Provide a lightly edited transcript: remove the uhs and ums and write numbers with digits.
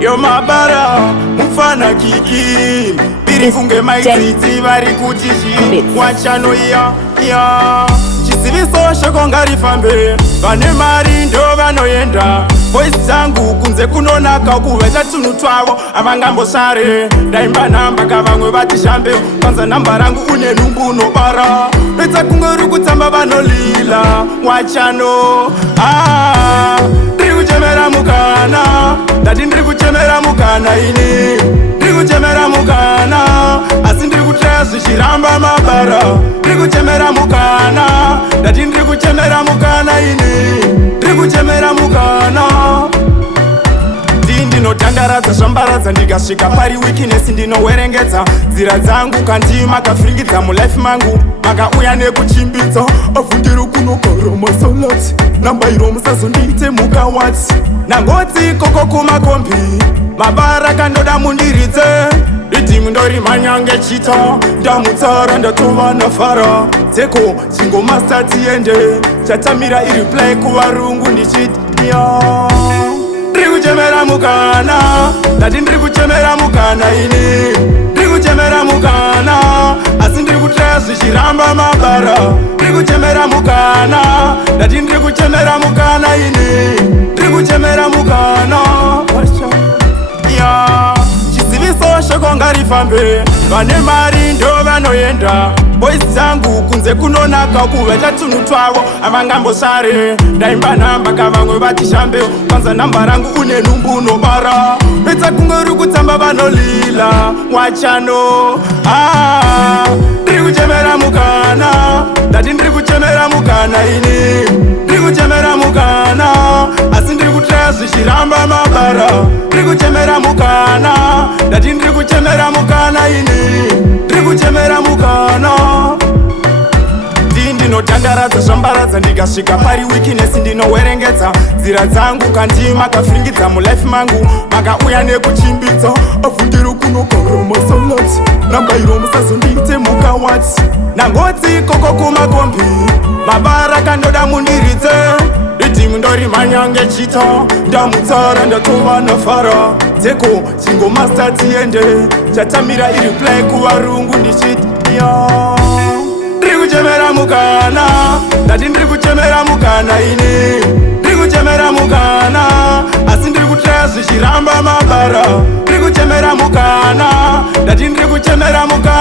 Yo Mabara, mufana kiki birifunge maititi vari kuti wachano ya chisiviso shoko ngarifambe vane mari ndo vanoenda voisi dzangu kunze kunonaka kuvecha tunhu twavo avangambosare ndaimba namba kavamwe vatishambe kwanza namba rangu une nhumbu unobara petsa kunge uri kutsamba vanolila wachano ndiri kuchemera mukana ndati ndiri kuchemera mukana ini ndiri kuchemera mukana asi ndiri kutraya zvichiramba Mabara ndiri kuchemera mukana ndati ndiri kuchemera mukana ini ndiri kuchemera mukana ndinotandaradza zvambaradza ndikasvika pari weakness ndinowerengedza nzira dzangu kandi makafringidza mulife mangu makauya nekuchimbidza avundiri kunogara masalati nambairo musazondiite mukawati nangotsi koko kumakombi Mabara kandoda mundiridze ridhimu ndorimhanyange chita ndamutsara ndatova nafara Decco chingomasta tiende chatamira iriplay kuvarungu ndichiti ndiri kuchemera mukana ndati ndiri kuchemera mukana ini ndiri kuchemera mukana asi ndiri kutraya zvichiramba Mabara ndiri kuchemera mukana ndati ndiri kuchemera mukana ini ndiri kuchemera mukana chisiviso shoko ngarifambe vane mari ndo vanoenda voisi dzangu kunze kunonaka kuvecha tunhu twavo avangambosare ndaimba namba kavamwe vatishambe kwanza namba rangu une nhumbu unobara petsa kunge uri kutsamba vanolila wachano ndiri kuchemera mukana ndati ndiri kuchemera mukana ini ndiri kuchemera mukana asi ndiri kutraya zvichiramba Mabara ndiri kuchemera mukana ndati ndiri kuchemera mukana ini ndiri kuchemera mukana ndinotandaradza zvambaradza ndikasvika pari weakness ndinowerengedza nzira dzangu kandi makafringidza mulife mangu makauya nekuchimbidza avundiri kunogara masalati nambairo musazondiite mukawati nangotsi koko kumakombi Mabara kandoda mundiridze ridhimu ndorimhanyange chita ndamutsara ndatova nafara Decco chingomasta tiende chatamira iriplay kuvarungu ndichiti ndiri kuchemera mukana ndati ndiri kuchemera mukana ini ndiri kuchemera mukana asi ndiri kutraya zvichiramba Mabara ndiri kuchemera mukana ndati ndiri kuchemera mukana